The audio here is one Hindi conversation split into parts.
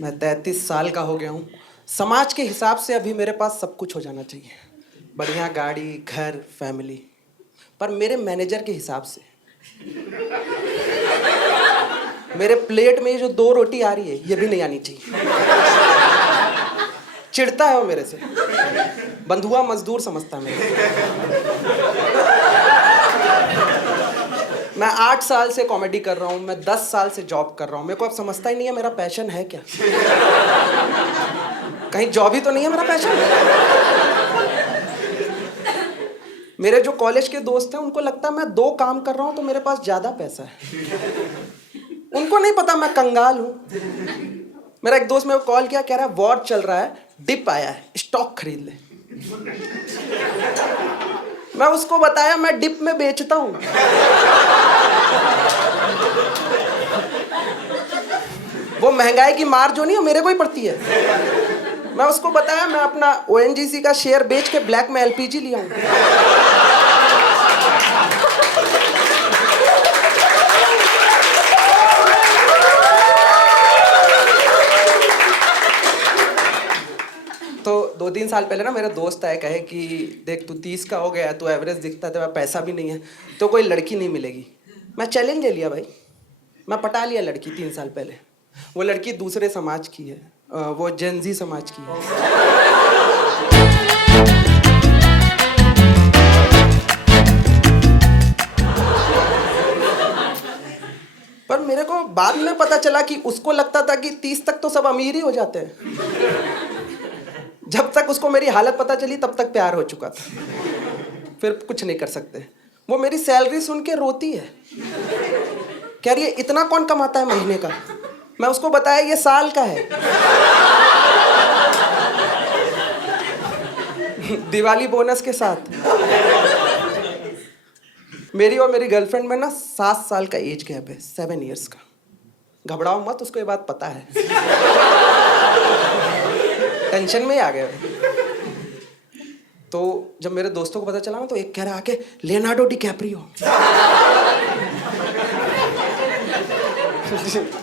मैं 33 साल का हो गया हूँ। समाज के हिसाब से अभी मेरे पास सब कुछ हो जाना चाहिए, बढ़िया गाड़ी, घर, फैमिली। पर मेरे मैनेजर के हिसाब से मेरे प्लेट में ये जो 2 रोटी आ रही है ये भी नहीं आनी चाहिए। चिढ़ता है वो मेरे से, बंधुआ मजदूर समझता है मेरे को। मैं 8 साल से कॉमेडी कर रहा हूँ, मैं 10 साल से जॉब कर रहा हूँ। मेरे को अब समझता ही नहीं है मेरा पैशन है क्या। कहीं जॉब ही तो नहीं है मेरा पैशन। मेरे जो कॉलेज के दोस्त हैं उनको लगता है मैं 2 काम कर रहा हूँ तो मेरे पास ज्यादा पैसा है। उनको नहीं पता मैं कंगाल हूँ। मेरा एक दोस्त मेरे को कॉल किया, कह रहा है वॉर चल रहा है, डिप आया है, स्टॉक खरीद ले। मैं उसको बताया मैं डिप में बेचता हूँ। वो महंगाई की मार जो नहीं है मेरे को ही पड़ती है। मैं उसको बताया मैं अपना ONGC का शेयर बेच के ब्लैक में LPG लिया हूँ। तो 2-3 साल पहले ना मेरा दोस्त आए, कहे कि देख तू 30 का हो गया, तू एवरेज दिखता है, तेरा पैसा भी नहीं है, तो कोई लड़की नहीं मिलेगी। मैं चैलेंज ले लिया भाई, मैं पटा लिया लड़की 3 साल पहले। वो लड़की दूसरे समाज की है, वो जेनजी समाज की है। पर मेरे को बाद में पता चला कि उसको लगता था कि 30 तक तो सब अमीर ही हो जाते हैं। जब तक उसको मेरी हालत पता चली तब तक प्यार हो चुका था। फिर कुछ नहीं कर सकते। वो मेरी सैलरी सुन के रोती है, कह रही है इतना कौन कमाता है महीने का। मैं उसको बताया ये साल का है। दिवाली बोनस के साथ। मेरी और मेरी गर्लफ्रेंड में ना 7 साल का एज गैप है, 7 इयर्स का। घबराओ मत, उसको ये बात पता है। टेंशन में ही आ गए। तो जब मेरे दोस्तों को पता चला ना तो एक कह रहा आके लियोनार्डो डिकैप्रियो।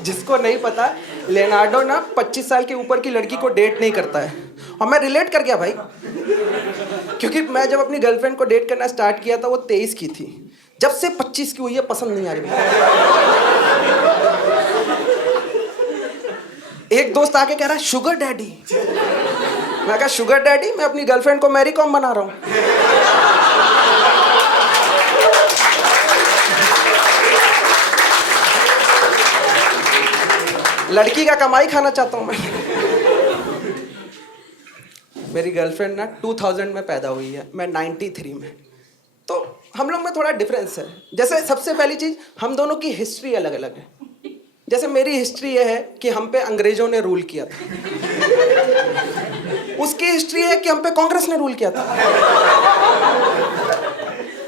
जिसको नहीं पता, लियोनार्डो ना 25 साल के ऊपर की लड़की को डेट नहीं करता है। और मैं रिलेट कर गया भाई, क्योंकि मैं जब अपनी गर्लफ्रेंड को डेट करना स्टार्ट किया था वो 23 की थी। जब से 25 की हुई है पसंद नहीं आ रही। एक दोस्त आके कह रहा है शुगर डैडी। मैं कहा शुगर डैडी, मैं अपनी गर्लफ्रेंड को मैरी कॉम बना रहा हूं। लड़की का कमाई खाना चाहता हूं मैं। मेरी गर्लफ्रेंड ना 2000 में पैदा हुई है, मैं 93 में। तो हम लोग में थोड़ा डिफरेंस है। जैसे सबसे पहली चीज, हम दोनों की हिस्ट्री अलग अलग है। जैसे मेरी हिस्ट्री ये है कि हम पे अंग्रेजों ने रूल किया था। उसकी हिस्ट्री है कि हम पे कांग्रेस ने रूल किया था।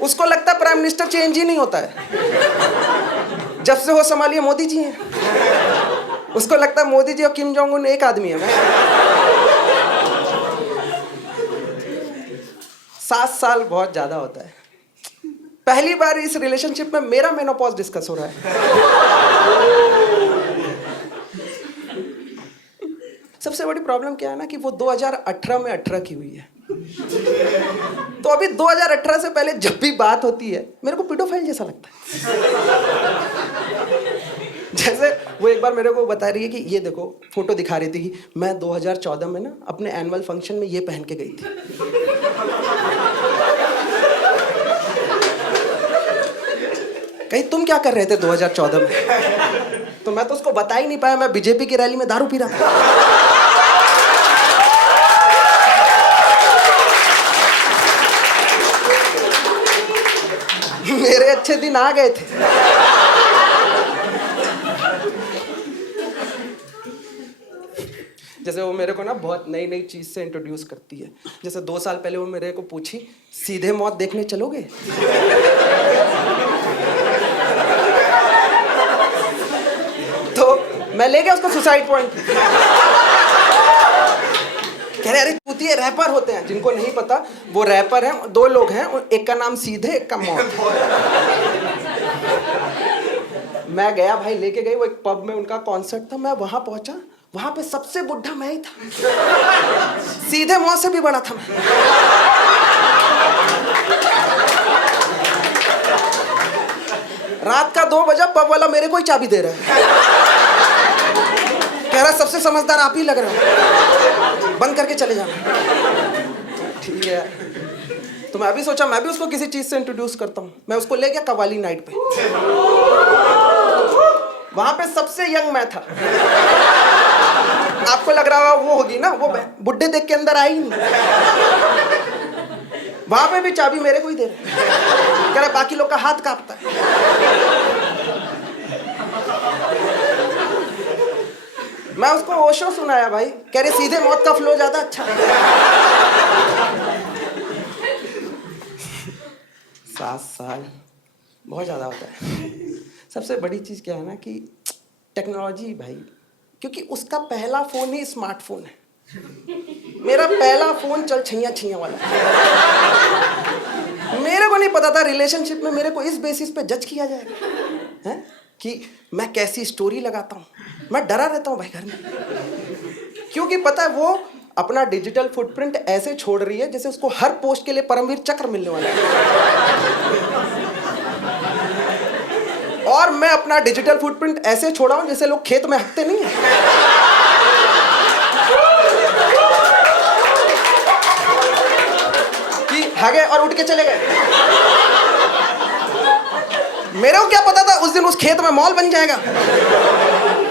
उसको लगता है प्राइम मिनिस्टर चेंज ही नहीं होता है। जब से हो संभालिए मोदी जी हैं। उसको लगता है मोदी जी और किम जोंग उन एक आदमी है। 7 साल बहुत ज्यादा होता है। पहली बार इस रिलेशनशिप में मेरा मेनोपॉज डिस्कस हो रहा है। सबसे बड़ी प्रॉब्लम क्या है ना कि वो 2018 में 18 की हुई है। तो अभी 2018 से पहले जब भी बात होती है मेरे को पीडोफाइल जैसा लगता है। जैसे वो एक बार मेरे को बता रही है कि ये देखो, फोटो दिखा रही थी कि मैं 2014 में ना अपने एनुअल फंक्शन में ये पहन के गई थी। कहीं तुम क्या कर रहे थे 2014 में? तो मैं तो उसको बता ही नहीं पाया, मैं बीजेपी की रैली में दारू पी रहा था। मेरे अच्छे दिन आ गए थे। जैसे वो मेरे को ना बहुत नई नई चीज से इंट्रोड्यूस करती है। जैसे 2 साल पहले वो मेरे को पूछी, सीधे मौत देखने चलोगे? तो मैं ले गया उसको सुसाइड पॉइंट। कह रहे अरे चूतिए रैपर होते हैं। जिनको नहीं पता, वो रैपर हैं, 2 लोग हैं, एक का नाम सीधे, एक का मौत। मैं गया भाई, लेके गई, वो एक पब में उनका कॉन्सर्ट था। मैं वहां पहुंचा, वहां पे सबसे बुढ़ा मैं ही था, सीधे मौत से भी बड़ा था मैं। रात का 2 बजा, पब वाला मेरे को ही चाबी दे रहा है, कह रहा सबसे समझदार आप ही लग रहे हो, बंद करके चले जाना। ठीक है, तो मैं अभी सोचा मैं भी उसको किसी चीज से इंट्रोड्यूस करता हूँ। मैं उसको ले गया कव्वाली नाइट पे, वहां पे सबसे यंग मैं था। आपको लग रहा वो होगी ना, वो बुड्ढे देख के अंदर आई नहीं। वहां पे भी चाबी मेरे को ही दे रहे, कह रहा बाकी लोग का हाथ कांपता है। मैं उसको ओशो सुनाया भाई, कह रहे सीधे मौत का फ्लो ज्यादा अच्छा है। 7 साल बहुत ज्यादा होता है। सबसे बड़ी चीज क्या है ना कि टेक्नोलॉजी भाई, क्योंकि उसका पहला फोन ही स्मार्टफोन है, मेरा पहला फोन चल छैया छैया वाला। मेरे को नहीं पता था रिलेशनशिप में मेरे को इस बेसिस पे जज किया जाएगा है कि मैं कैसी स्टोरी लगाता हूँ। मैं डरा रहता हूँ भाई घर में, क्योंकि पता है वो अपना डिजिटल फुटप्रिंट ऐसे छोड़ रही है जैसे उसको हर पोस्ट के लिए परमवीर चक्र मिलने वाला है। और मैं अपना डिजिटल फुटप्रिंट ऐसे छोड़ा हूं जैसे लोग खेत में हकते नहीं है। कि हगे और उठ के चले गए। मेरे को क्या पता था उस दिन उस खेत में मॉल बन जाएगा।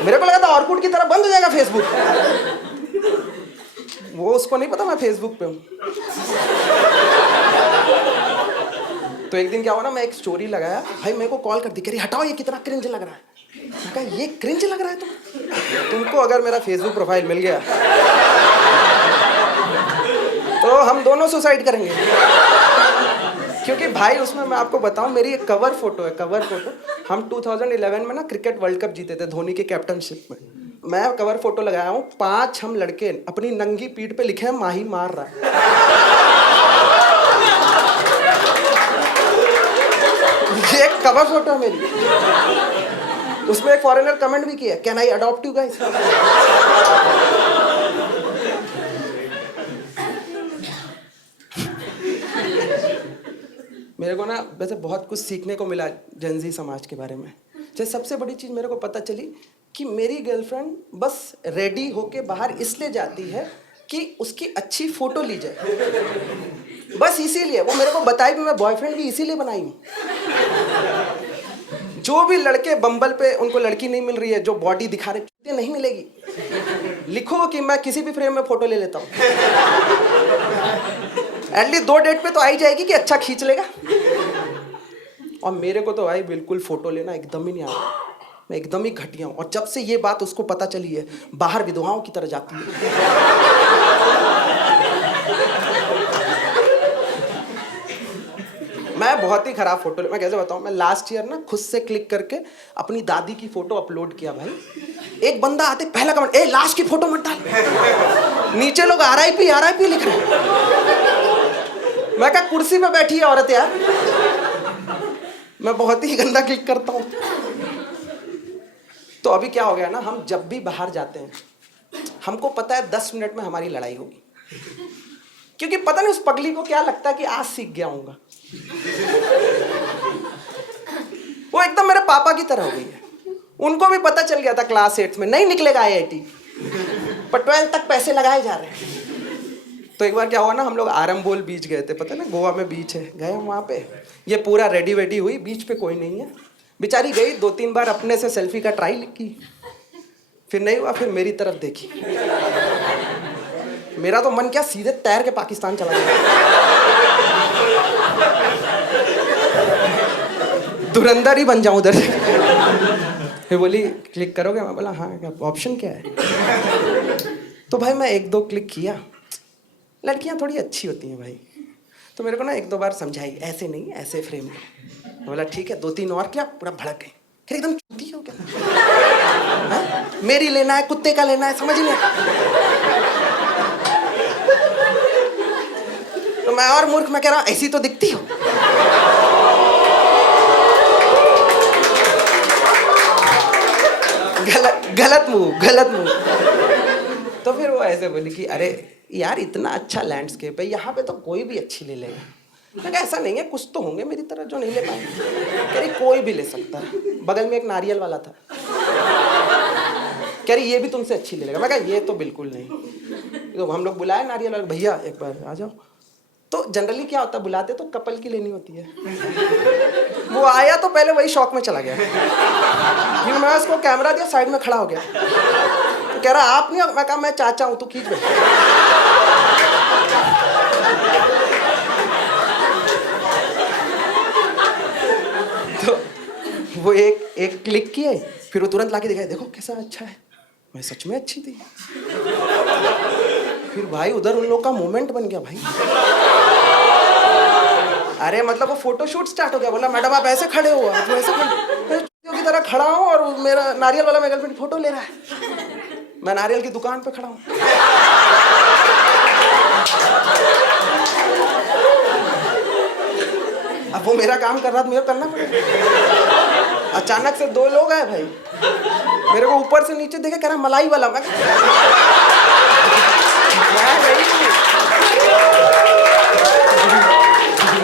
मेरे को लगा था ऑर्कुट की तरह बंद हो जाएगा फेसबुक। वो उसको नहीं पता मैं फेसबुक पे हूं। तो एक दिन क्या हुआ ना, मैं एक स्टोरी लगाया, भाई मेरे को कॉल कर दी, कह रही हटाओ ये कितना क्रिंज लग रहा है। मैं कहा ये क्रिंज लग रहा है तुमको अगर मेरा फेसबुक प्रोफाइल मिल गया तो हम दोनों सुसाइड करेंगे। क्योंकि भाई उसमें मैं आपको बताऊं, मेरी एक कवर फोटो है, कवर फोटो। हम 2011 में ना क्रिकेट वर्ल्ड कप जीते थे धोनी के कैप्टनशिप में। मैं कवर फोटो लगाया हूँ, 5 हम लड़के अपनी नंगी पीठ पे लिखे हैं माही मार रहा है। ये एक कवर फोटो है मेरी। उसमें एक फॉरेनर कमेंट भी किया, can I adopt you guys. मेरे को ना वैसे बहुत कुछ सीखने को मिला जेनजी समाज के बारे में। जैसे सबसे बड़ी चीज मेरे को पता चली कि मेरी गर्लफ्रेंड बस रेडी होके बाहर इसलिए जाती है कि उसकी अच्छी फोटो ली जाए, बस इसीलिए। वो मेरे को बताई भी, मैं बॉयफ्रेंड भी इसीलिए बनाई हूँ। जो भी लड़के बम्बल पे उनको लड़की नहीं मिल रही है, जो बॉडी दिखा रहे, नहीं मिलेगी। लिखो कि मैं किसी भी फ्रेम में फोटो ले लेता हूँ, एटलीस्ट 2 डेट पे तो आई जाएगी कि अच्छा खींच लेगा। और मेरे को तो भाई बिल्कुल फोटो लेना एकदम ही नहीं आता, मैं एकदम ही घटिया हूँ। और जब से ये बात उसको पता चली है, बाहर विधवाओं की तरह जाती है। मैं बहुत ही खराब फोटो, मैं कैसे बताऊं, मैं लास्ट ईयर ना खुद से क्लिक करके अपनी दादी की फोटो अपलोड किया भाई। एक बंदा आते पहला कमेंट, ए लाश की फोटो मत डाल। नीचे लोग आरआईपी लिख रहे हैं। मैं कहा कुर्सी पे बैठी है औरत यार। मैं बहुत ही गंदा क्लिक करता हूँ। तो अभी क्या हो गया ना, हम जब भी बाहर जाते हैं हमको पता है 10 मिनट में हमारी लड़ाई होगी, क्योंकि पता नहीं उस पगली को क्या लगता है कि आज सीख गया हूँगा। वो एकदम मेरे पापा की तरह हो गई है। उनको भी पता चल गया था क्लास 8 में नहीं निकलेगा IIT, पर 12 तक पैसे लगाए जा रहे हैं। तो एक बार क्या हुआ ना, हम लोग आरंबोल बीच गए थे, पता है ना गोवा में बीच है, गए हम वहाँ पे। ये पूरा रेडी वेडी हुई, बीच पे कोई नहीं है, बेचारी गई 2-3 बार अपने से सेल्फी का ट्राई की, फिर नहीं हुआ, फिर मेरी तरफ देखी। मेरा तो मन क्या सीधे तैर के पाकिस्तान चला गया, धुरंधर ही बन जाऊं उधर। फिर बोली क्लिक करोगे, मैं बोला हाँ, क्या ऑप्शन क्या है। तो भाई मैं 1-2 क्लिक किया, लड़कियां थोड़ी अच्छी होती हैं भाई, तो मेरे को ना 1-2 बार समझाई, ऐसे नहीं ऐसे फ्रेम में। बोला ठीक है, 2-3 और क्या, पूरा भड़क गई, फिर एकदम चूती हो क्या। हाँ? मेरी लेना है, कुत्ते का लेना है, समझ नहीं। तो मैं और मूर्ख, मैं कह रहा हूँ ऐसी तो दिखती हो। गलत मूव। तो फिर वो ऐसे बोली कि अरे यार इतना अच्छा लैंडस्केप है, यहाँ पे तो कोई भी अच्छी ले लेगा। मैं कहा ऐसा नहीं है, कुछ तो होंगे मेरी तरह जो नहीं ले पाए। कह रही कोई भी ले सकता है। बगल में एक नारियल वाला था, कह रही ये भी तुमसे अच्छी ले लेगा। मैं कहा ये तो बिल्कुल नहीं। तो हम लोग बुलाए नारियल वाले, भैया एक बार आ जाओ। तो जनरली क्या होता है, बुलाते तो कपल की लेनी होती है। वो आया तो पहले वही शौक में चला गया। फिर मैं उसको कैमरा दिया, साइड में खड़ा हो गया। तो कह रहा आप नहीं। मैं कहा मैं चाचा हूं, तू खींच बैठ। तो वो एक क्लिक किए, फिर वो तुरंत लाके दिखाया, देखो कैसा अच्छा है। मैं सच में अच्छी थी। फिर भाई उधर उन लोग का मोमेंट बन गया भाई। अरे मतलब वो फोटोशूट स्टार्ट हो गया। बोला मैडम आप ऐसे खड़े हो, आप ऐसे खड़े की तरह खड़ा हूँ और मेरा नारियल वाला मेरा गर्लफ्रेंड फोटो ले रहा है। मैं नारियल की दुकान पे खड़ा हूँ। अब वो मेरा काम कर रहा था, मुझे करना पड़ेगा। अचानक से दो लोग आए भाई, मेरे को ऊपर से नीचे देखे, कह रहा मलाई वाला।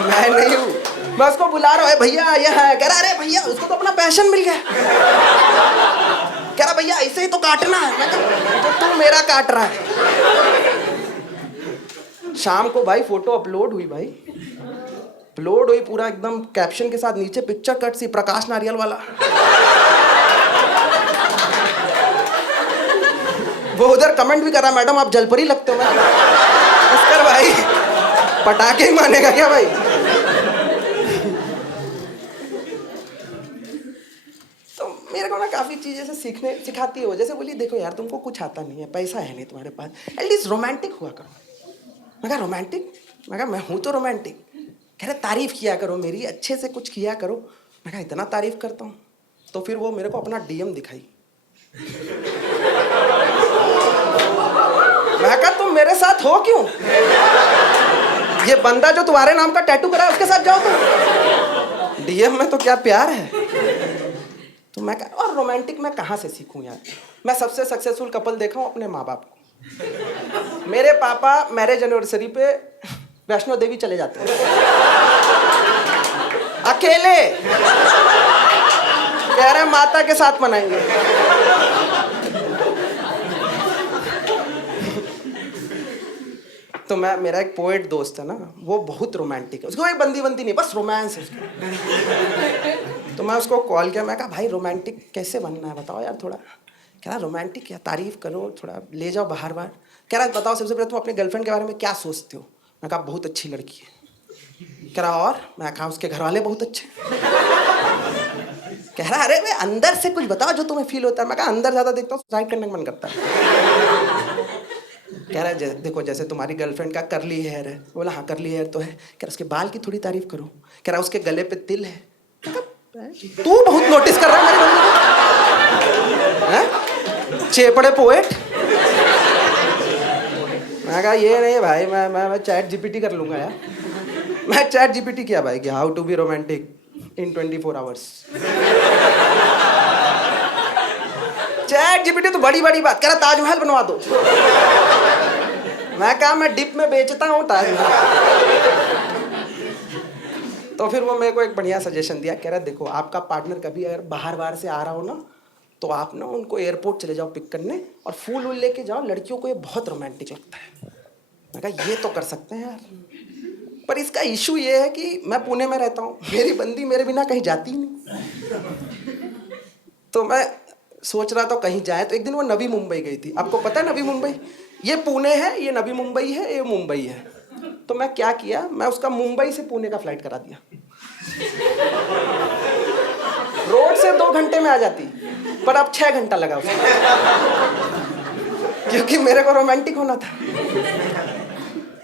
मैं नहीं हूँ। मैं उसको बुला रहा हूँ, भैया ये है। कह रहा अरे भैया उसको तो अपना पैशन मिल गया। कह रहा भैया ऐसे ही तो काटना है। मैं तो तू मेरा काट रहा है। शाम को भाई फोटो अपलोड हुई भाई, अपलोड हुई पूरा एकदम कैप्शन के साथ, नीचे पिक्चर कट सी प्रकाश नारियल वाला। वो उधर कमेंट भी कर रहा मैडम आप जलपरी लगते हो। मैं कर भाई पटाखे ही मानेगा क्या भाई। तो मेरे को ना काफी चीजें से सिखाती है वो। जैसे बोली देखो यार तुमको कुछ आता नहीं है, पैसा है नहीं तुम्हारे पास, एटलीस्ट रोमांटिक हुआ करो। मैं कहा रोमांटिक? मैं कहा मैं हूं तो रोमांटिक। कह रहे तारीफ किया करो मेरी, अच्छे से कुछ किया करो। मैं कहा इतना तारीफ करता हूँ। तो फिर वो मेरे को अपना डीएम दिखाई। मैं कहा तुम मेरे साथ हो क्यों? ये बंदा जो तुम्हारे नाम का टैटू करा है उसके साथ जाओ तुम। डीएम में तो क्या प्यार है। तो मैं कहा और रोमांटिक मैं कहाँ से सीखूं यार। मैं सबसे सक्सेसफुल कपल देखा हूँ अपने माँ बाप को। मेरे पापा मैरिज एनिवर्सरी पे वैष्णो देवी चले जाते हैं अकेले। कह रहे माता के साथ मनाएंगे। तो मेरा एक पोएट दोस्त है ना, वो बहुत रोमांटिक है। उसको एक बंदी नहीं, बस रोमांस है उसको। तो मैं उसको कॉल किया, मैं कहा भाई रोमांटिक कैसे बनना है बताओ यार थोड़ा। कह रहा रोमांटिक क्या, तारीफ करो थोड़ा, ले जाओ बाहर बाहर। कह रहा बताओ सबसे पहले तुम अपने गर्लफ्रेंड के बारे में क्या सोचते हो। मैं कहा बहुत अच्छी लड़की है। कह रहा और? मैं कहा उसके घर वाले बहुत अच्छे। कह रहा अरे मैं अंदर से कुछ बताओ जो तुम्हें फील होता है। मैं कहा अंदर ज्यादा देखता हूँ सुसाइड करने का मन करता है। कह रहा है देखो जैसे तुम्हारी गर्लफ्रेंड का करली हेयर है। बोला हाँ करली हेयर तो है। कह रहा उसके बाल की थोड़ी तारीफ करो। कह रहा उसके गले पे तिल है। तू बहुत नोटिस कर रहा है मेरे बंदे को, चेपड़े पोएट। मैं कहा ये नहीं भाई, मैं चैट जीपीटी कर लूंगा यार। मैं चैट जीपीटी किया भाई कि how to be romantic in 24 hours. Chat GPT तो बड़ी बात। कह रहा ताजमहल बनवा दो। मैं कहा मैं डिप में बेचता हूँ ताजमहल। तो फिर वो मेरे को एक बढ़िया सजेशन दिया। कह रहा देखो आपका पार्टनर कभी अगर बाहर से आ रहा हो ना, तो आप ना उनको एयरपोर्ट चले जाओ पिक करने और फूल वूल लेके जाओ, लड़कियों को ये बहुत रोमांटिक लगता है। मैं कहा ये तो कर सकते हैं यार, पर इसका इशू ये है कि मैं पुणे में रहता हूँ, मेरी बंदी मेरे बिना कहीं जाती ही नहीं। तो मैं सोच रहा था कहीं जाए। तो एक दिन वो नवी मुंबई गई थी। आपको पता है नवी मुंबई? ये पुणे है, ये नवी मुंबई है, ये मुंबई है। तो मैं क्या किया, मैं उसका मुंबई से पुणे का फ्लाइट करा दिया। रोड से 2 घंटे में आ जाती, पर अब 6 घंटा लगा उसको, क्योंकि मेरे को रोमांटिक होना था।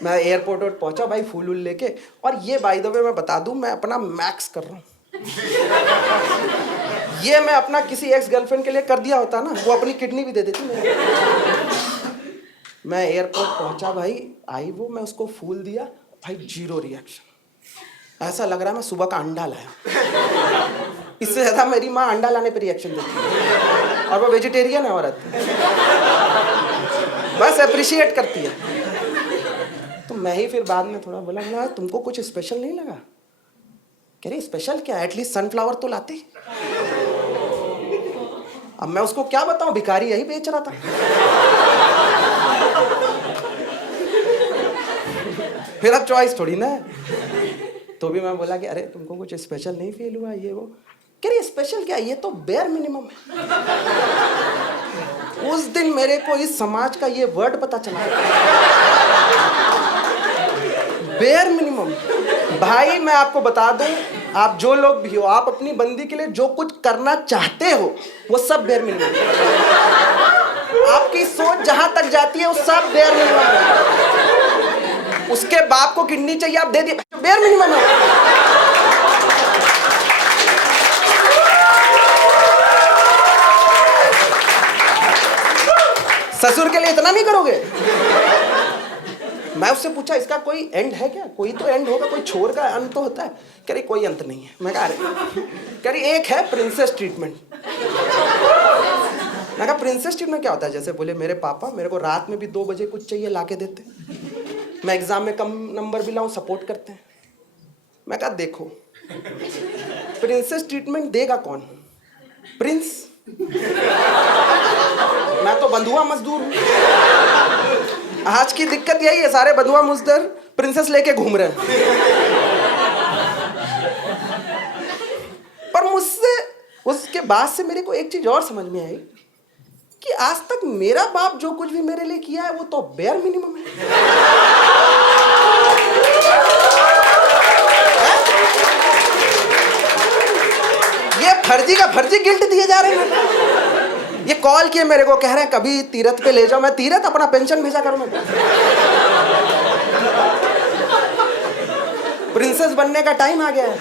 मैं एयरपोर्ट पहुंचा भाई फूल वूल लेके। और ये बाय द वे मैं बता दूं, मैं अपना मैक्स कर रहा हूँ। ये मैं अपना किसी एक्स गर्लफ्रेंड के लिए कर दिया होता ना, वो अपनी किडनी भी दे देती मेरे। मैं एयरपोर्ट पहुंचा भाई, आई वो, मैं उसको फूल दिया भाई, 0 रिएक्शन। ऐसा लग रहा है मैं सुबह का अंडा लाया। इससे ज्यादा मेरी माँ अंडा लाने पे रिएक्शन देती है, और वो वेजिटेरियन है औरत। बस अप्रिशिएट करती है। तो मैं ही फिर बाद में थोड़ा बोला तुमको कुछ स्पेशल नहीं लगा? कह रही स्पेशल क्या, एटलीस्ट सनफ्लावर तो लाते। अब मैं उसको क्या बताऊं, भिखारी यही बेच रहा था। मेरा चॉइस थोड़ी ना है। तो भी मैं बोला कि अरे तुमको कुछ स्पेशल नहीं फील हुआ ये वो? कह रही स्पेशल क्या, ये तो बेयर मिनिमम है। उस दिन मेरे को इस समाज का ये वर्ड पता चला, बेयर मिनिमम। भाई मैं आपको बता दूं, आप जो लोग भी हो, आप अपनी बंदी के लिए जो कुछ करना चाहते हो वो सब बेयर मिनिमम। आपकी सोच जहां तक जाती है वो सब बेयर मिनिमम है। उसके बाप को किडनी चाहिए, आप दे दिए, बेयर मिनिमम है। ससुर के लिए इतना नहीं करोगे? मैं उससे पूछा इसका कोई एंड है क्या? कोई तो एंड होगा, कोई छोर का अंत तो होता है। कह रही कोई अंत नहीं है। मैं कह रही एक है प्रिंसेस ट्रीटमेंट। मैं कहा प्रिंसेस ट्रीटमेंट क्या होता है? जैसे बोले मेरे पापा मेरे को रात में भी 2 बजे कुछ चाहिए ला के देते, मैं एग्जाम में कम नंबर भी लाऊं सपोर्ट करते हैं। मैं कहा देखो प्रिंसेस ट्रीटमेंट देगा कौन? प्रिंस। मैं तो बंधुआ मजदूर हूं। आज की दिक्कत यही है, सारे बंधुआ मजदूर प्रिंसेस लेके घूम रहे हैं। पर मुझसे उसके बाद से मेरे को एक चीज और समझ में आई कि आज तक मेरा बाप जो कुछ भी मेरे लिए किया है वो तो बेयर मिनिमम है। ये फर्जी का फर्जी गिल्ट दिए जा रहे हैं। ये कॉल किए मेरे को, कह रहे हैं कभी तीरथ पे ले जाओ। मैं तीरथ अपना पेंशन भेजा करूं मैं। प्रिंसेस बनने का टाइम आ गया है।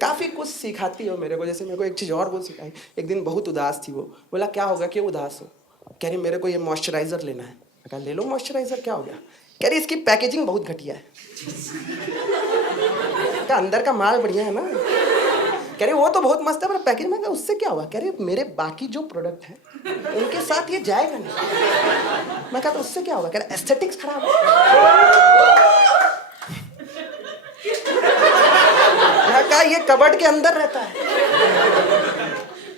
काफी कुछ सिखाती हो मेरे को। जैसे मेरे को एक चीज और वो सिखाई, एक दिन बहुत उदास थी वो। बोला क्या होगा, क्यों उदास हो? कह रही मेरे को ये मॉइस्चराइजर लेना है। मैं कहा ले लो मॉइस्चराइजर, क्या हो गया? कह रही इसकी पैकेजिंग बहुत घटिया है। क्या अंदर का माल बढ़िया है ना? कह रही वो तो बहुत मस्त है पर पैकेज में, उससे क्या हुआ? कह रही मेरे बाकी जो प्रोडक्ट हैं उनके साथ ये जाएगा नहीं। मैं कहा तो उससे क्या होगा? कह रहा एस्थेटिक्स खराब है। मैं कहा ये कबर्ड के अंदर रहता है।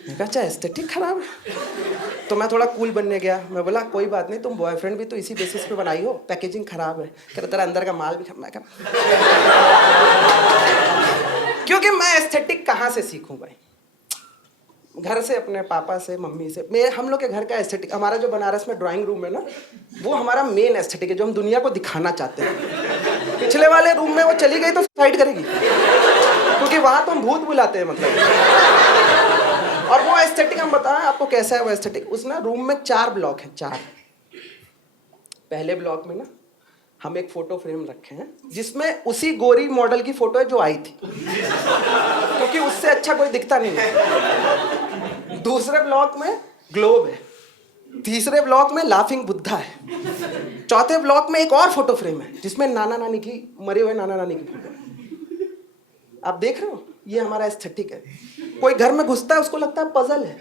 मैं कहा अच्छा एस्थेटिक खराब है। तो मैं थोड़ा कूल बनने गया। मैं बोला कोई बात नहीं, तुम बॉयफ्रेंड भी तो इसी बेसिस पे बनाई हो, पैकेजिंग खराब है। कह रहा तेरा अंदर का माल भी खराब। मैं कहा क्योंकि मैं एस्थेटिक कहाँ से सीखूं भाई? घर से, अपने पापा से, मम्मी से। मेरे हम लोग के घर का एस्थेटिक, हमारा जो बनारस में ड्राइंग रूम है ना, वो हमारा मेन एस्थेटिक है जो हम दुनिया को दिखाना चाहते हैं। पिछले वाले रूम में वो चली गई तो सुसाइड करेगी, क्योंकि वहां तो हम भूत बुलाते हैं मतलब। और वो एस्थेटिक हम बताएं आपको कैसा है वो एस्थेटिक। उस ना रूम में 4 ब्लॉक है, 4। पहले ब्लॉक में ना हम एक फोटो फ्रेम रखे हैं जिसमें उसी गोरी मॉडल की फोटो है जो आई थी, क्योंकि उससे अच्छा कोई दिखता नहीं है। दूसरे ब्लॉक में ग्लोब है। तीसरे ब्लॉक में लाफिंग बुद्धा है। चौथे ब्लॉक में एक और फोटो फ्रेम है जिसमें नाना नानी की, मरे हुए नाना नानी की फोटो। आप देख रहे हो, ये हमारा एस्थेटिक है। कोई घर में घुसता है उसको लगता है पजल है।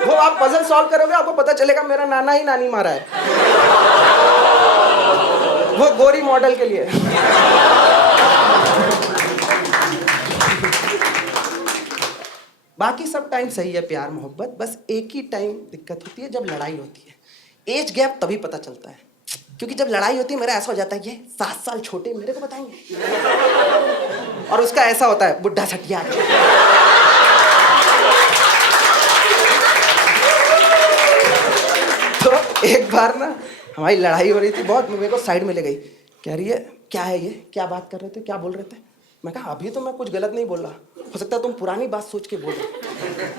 वो आप पजल सॉल्व करोगे आपको पता चलेगा मेरा नाना ही नानी मारा है। वो गोरी मॉडल के लिए। बाकी सब टाइम सही है, प्यार मोहब्बत। बस एक ही टाइम दिक्कत होती है जब लड़ाई होती है। एज गैप तभी पता चलता है, क्योंकि जब लड़ाई होती है मेरा ऐसा हो जाता है ये 7 साल छोटे मेरे को बताएंगे, और उसका ऐसा होता है बुढ़ा सटिया। तो एक बार ना हमारी लड़ाई हो रही थी बहुत, मेरे को साइड में ले गई। कह रही है क्या है ये, क्या बात कर रहे थे, क्या बोल रहे थे? मैं कहा अभी तो मैं कुछ गलत नहीं बोल रहा, हो सकता है तुम पुरानी बात सोच के बोल रहे हो।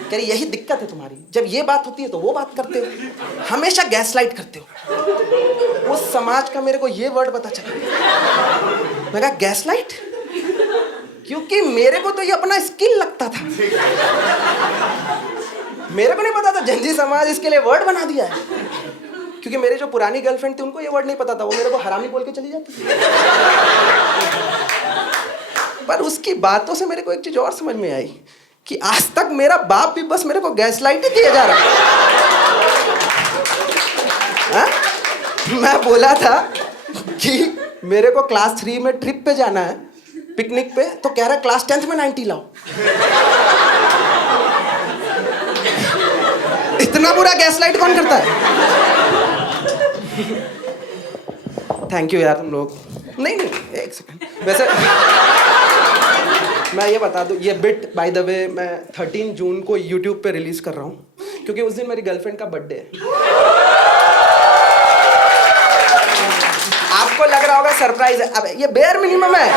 कह रही यही दिक्कत है तुम्हारी, जब ये बात होती है तो वो बात करते हो, हमेशा गैसलाइट करते हो। उस समाज का मेरे को ये वर्ड पता चला। मैं कहा गैसलाइट? क्योंकि मेरे को तो ये अपना स्किल लगता था, मेरे को नहीं पता था जंजी समाज इसके लिए वर्ड बना दिया है। क्योंकि मेरे जो पुरानी गर्लफ्रेंड थी उनको ये वर्ड नहीं पता था, वो मेरे को हरामी बोल के चली जाती। पर उसकी बातों से मेरे को एक चीज और समझ में आई कि आज तक मेरा बाप भी बस मेरे को गैसलाइट ही किया जा रहा है। हाँ? मैं बोला था कि मेरे को क्लास 3 में ट्रिप पे जाना है, पिकनिक पे, तो कह रहा है क्लास 10th में 90 लाओ। इतना बुरा गैसलाइट कौन करता है? थैंक यू यार तुम लोग। नहीं एक सेकंड, वैसे मैं ये बता दूं, ये बिट बाय द वे मैं 13 जून को YouTube पे रिलीज कर रहा हूँ, क्योंकि उस दिन मेरी गर्लफ्रेंड का बर्थडे है। आपको लग रहा होगा सरप्राइज है, अब ये बेयर मिनिमम है।